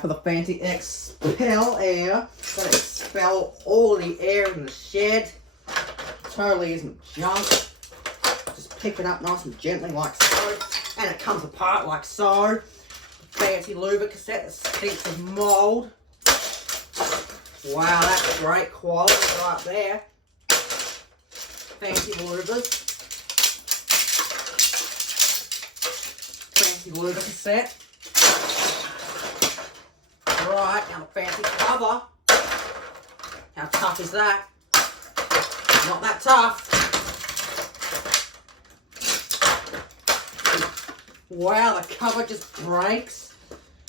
For the fancy Xpelair, gonna expel all the air in the shed. Totally isn't junk. Just pick it up nice and gently like so, and it comes apart like so. Fancy lubricant cassette that stinks of mould. Wow, that's great quality right there. Fancy lubers. Fancy lubricant cassette. Right, now the fancy cover. How tough is that? Not that tough. Wow, the cover just breaks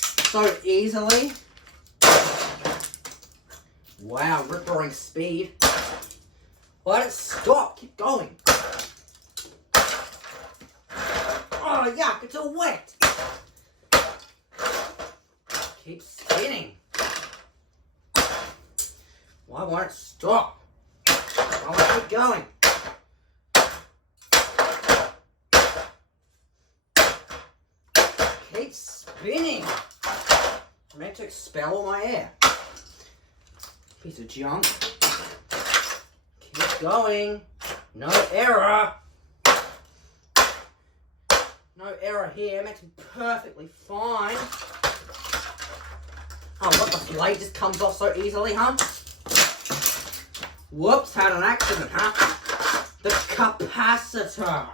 so easily. Wow, rip-roaring speed. Let it stop, keep going. Oh yuck, it's all wet. Keep spinning. Why won't it stop? Why won't it keep going? Keep spinning. I'm meant to expel all my air. Piece of junk. Keep going. No error. No error here. Meant to be perfectly fine. Oh, what, the blade just comes off so easily, huh? Whoops, had an accident, huh? The capacitor.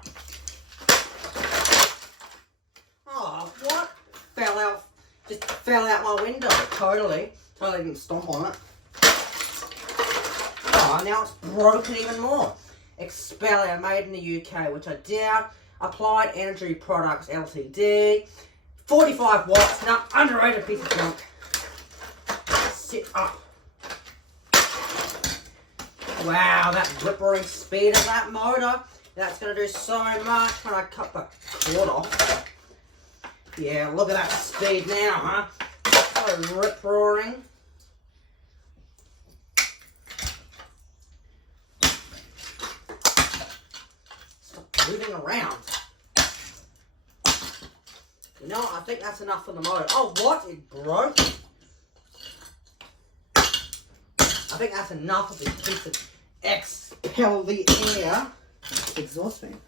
Oh, what? Fell out, just fell out my window, totally. Totally didn't stomp on it. Oh, now it's broken even more. Xpelair, made in the UK, which I doubt. Applied Energy Products Ltd. 45 watts, now underrated piece of junk. Sit up. Wow, that rip-roaring speed of that motor. That's going to do so much when I cut the cord off. Yeah, look at that speed now, huh? So rip-roaring. Stop moving around. You know what? I think that's enough for the motor. Oh, what? It broke? I think that's enough of this piece of expel the air exhaust fan.